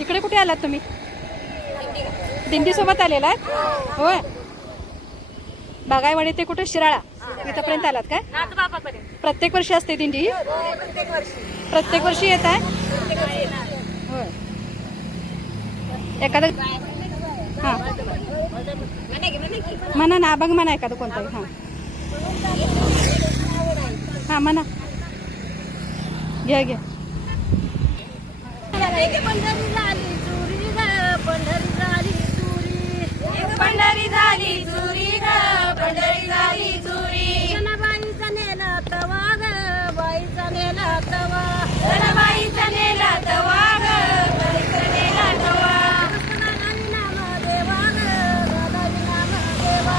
इकडे कुठे आलात तुम्ही? दिंडी सोबत आलेला होय. बागायवाडी ते कुठे? शिराळा इथपर्यंत आलात काय? प्रत्येक वर्षी असते दिंडी? प्रत्येक वर्षी येत आहे होय. एखादं हा म्हणा ना, अभंग म्हणा एखादं कोणताही. हा हा म्हणा, घ्या घ्या. पंढरी झाली चोरी ग, पंढरी झाली चोरी ग, पंढरी झाली चोरी. जनाबाईचा नेला तवा ग, बाईचा नेला तवा, जनाबाईचा नेला तवा ग, बाईचा नेला तवा. घालावी नाम देवा ग, घालावी नाम देवा,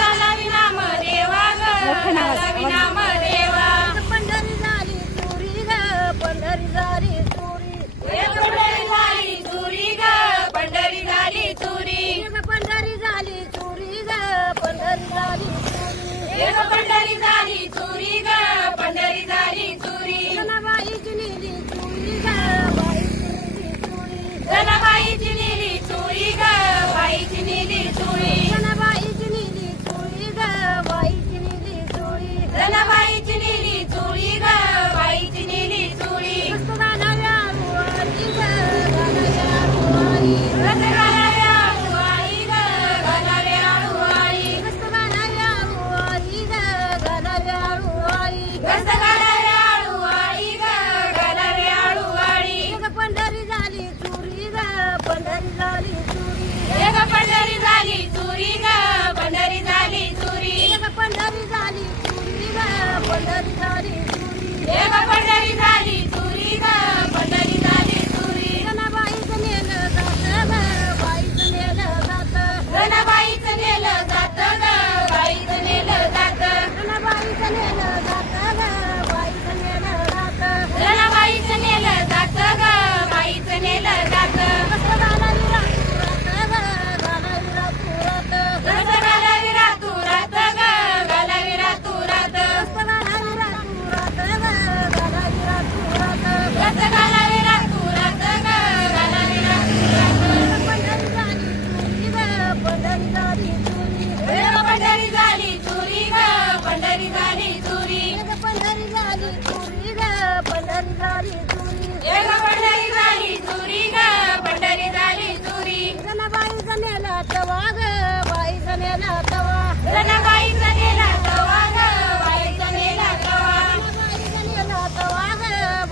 घालावी नाम देवा ग, घालावी नाम देवा. पंढरी झाली चोरी ग, पंढरी झाली चोरी, पंढरी झाली चोरी ग, पंढरी झाली चोरी. पंढरी झाली चोरी ग, पंढरी झाली चोरी, पंढरी झाली चोरी ग, पंढरी झाली चोरी. जनाबाईची नेली चोरी ग, बाईची नेली चोरी, जनाबाईची नेली चोरी ग, बाईची नेली चोरी. जनाबाईची नेली चोरी ग, बाईची नेली चोरी, जनाबाईची नेली चोरी ग, बाईची नेली चोरी. घालाव्या रुवारी ग, घालाव्या रुवारी, घालाव्या रुवारी ग, घालाव्या रुवारी. घालाव्या रुवारी ग, घालाव्या रुवारी, घालाव्या रुवारी ग, घालाव्या रुवारी. पंढरी झाली चोरी ग, पंढरी झाली चोरी, पंढरी झाली चोरी ग, पंढरी झाली चोरी. पंढरी झाली चोरी ग, पंढरी झाली चोरी, पंढरी झाली चोरी ग, पंढरी झाली चोरी. जनाबाईचं नेलं जात ग, बाईचं नेलं जात, जनाबाईचं नेलं जात ग, बाईचं नेलं जात, जनाबाईचं नेलं जात ग, बाईचं नेलं जात, जनाबाईचं नेलं जात ग, बाईचं नेलं जात. कसं घालावी रातुरात ग, घालावी रातुरात, कसं घालावी रातुरात ग, घालावी रातुरात. कसं घालावी रातुरात ग, घालावी रातुरात, कसं घालावी रातुरात ग, घालावी रातुरात. पंढरी झाली चोरी ग, पंढरी झाली चोरी, पंढरी झाली चोरी ग, पंढरी झाली चोरी. पंढरी झाली चोरी ग, पंढरी झाली चोरी, पंढरी झाली चोरी ग, पंढरी झाली चोरी. जनाबाईचा नेला तवा ग, बाईचा नेला तवा, जनाबाईचा नेला तवा ग, बाईचा नेला तवा, जनाबाईचा नेला तवा ग,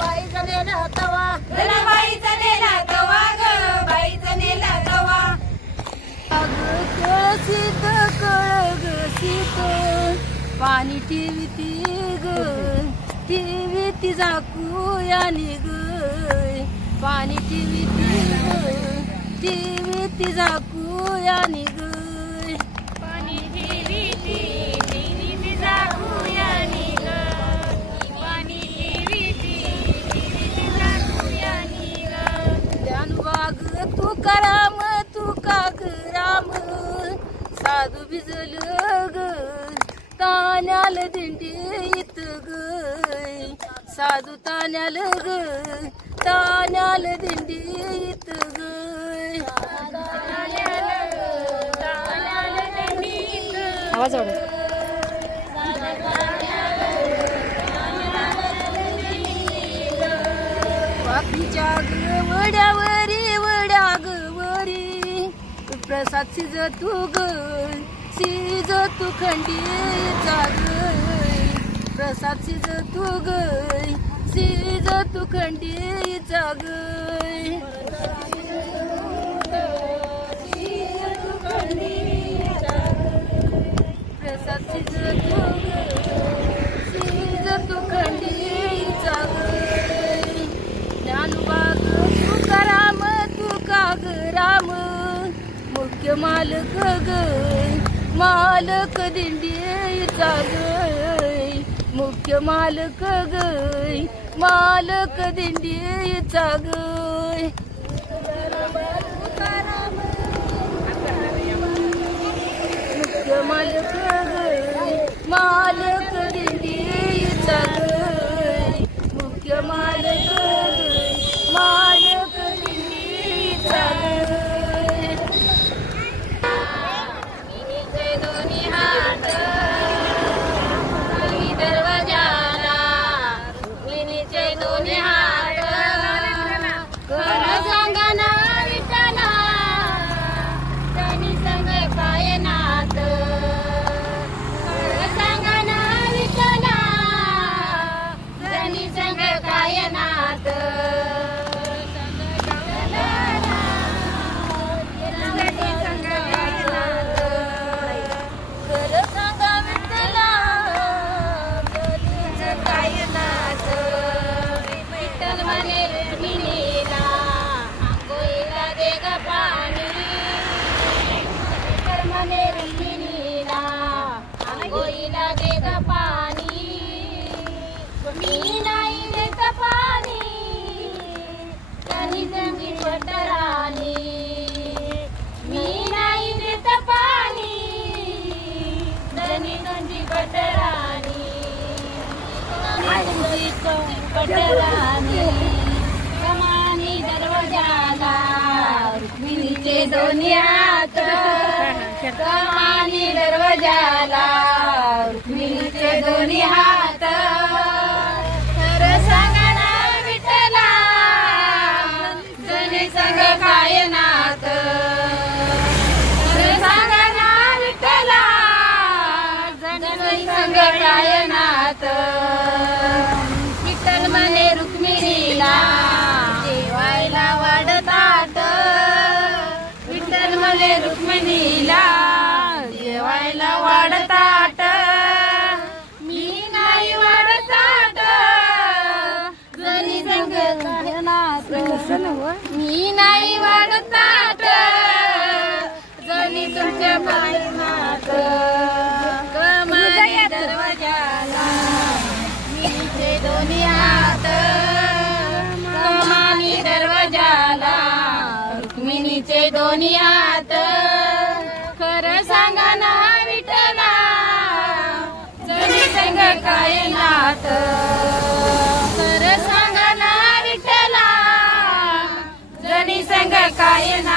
बाईचा नेला तवा, जनाबाईचा नेला तवा ग, बाईचा नेला तवा. कळसीत कळग सीत पाणी ठेवीती ग, ठेवीती झाकू यानी ग, पाणी ठेवीती ग, ठेवीती झाकू यानी ग, पाणी ठेवीती, ठेवीती झाकू यानी ग, पाणी ठेवीती, ठेवीती झाकू यानी ग. जानवाग तुकाराम तुकाग राम, साधू भिजल ग, ताण्याल दिंडीत ग, साधू ताण्याल ग, ताण्याल दिंडीत ग, आवाज वाढव. वाकीच्या ग वड्यावरी, वड्या ग वरी, प्रसाद शिजतू ग, शिजतू खंडीचा ग, प्रसाद शिजतू ग, शिजतू खंडीचा ग, प्रसाद शिजतू ग, शिजतू खंडीचा ग. ज्ञानबाग तुकाराम तुकाग राम, मुख्य मालक ग, मालक दिंडीचा ग, मुख्य मालक ग, मालक दिंडीचा ग. मुख्य मालक ग, मालक दिंडीचा ग, मुख्य मालक ग, मालक दिंडी पटराणी कमानी दरवाजाला रुक्मिणीचे दोन्ही हात कमानी दरवाजाला रुक्मिणीचे दोन्ही हात खरं सांगा ना विठ्ठला जनी संग काय नात खरं सांगा ना विठ्ठला जनी संग काय नात विठ्ठल म्हणे रुक्मिणीला जेवायला वाढतात विठ्ठल म्हणे रुक्मिणीला जेवायला वाढतात मी नाही वाढतात जनी संग काय नात मी नाही वाढतात जनी तुमच्या पाय नात कमानी दरवाजाला रुक्मिणीचे दोन्ही हात कमानी दरवाजाला रुक्मिणीचे दोन्ही हात खरं सांगा ना विठ्ठला जनी संग काय नात खरं सांगा ना विठ्ठला जनी संग काय नात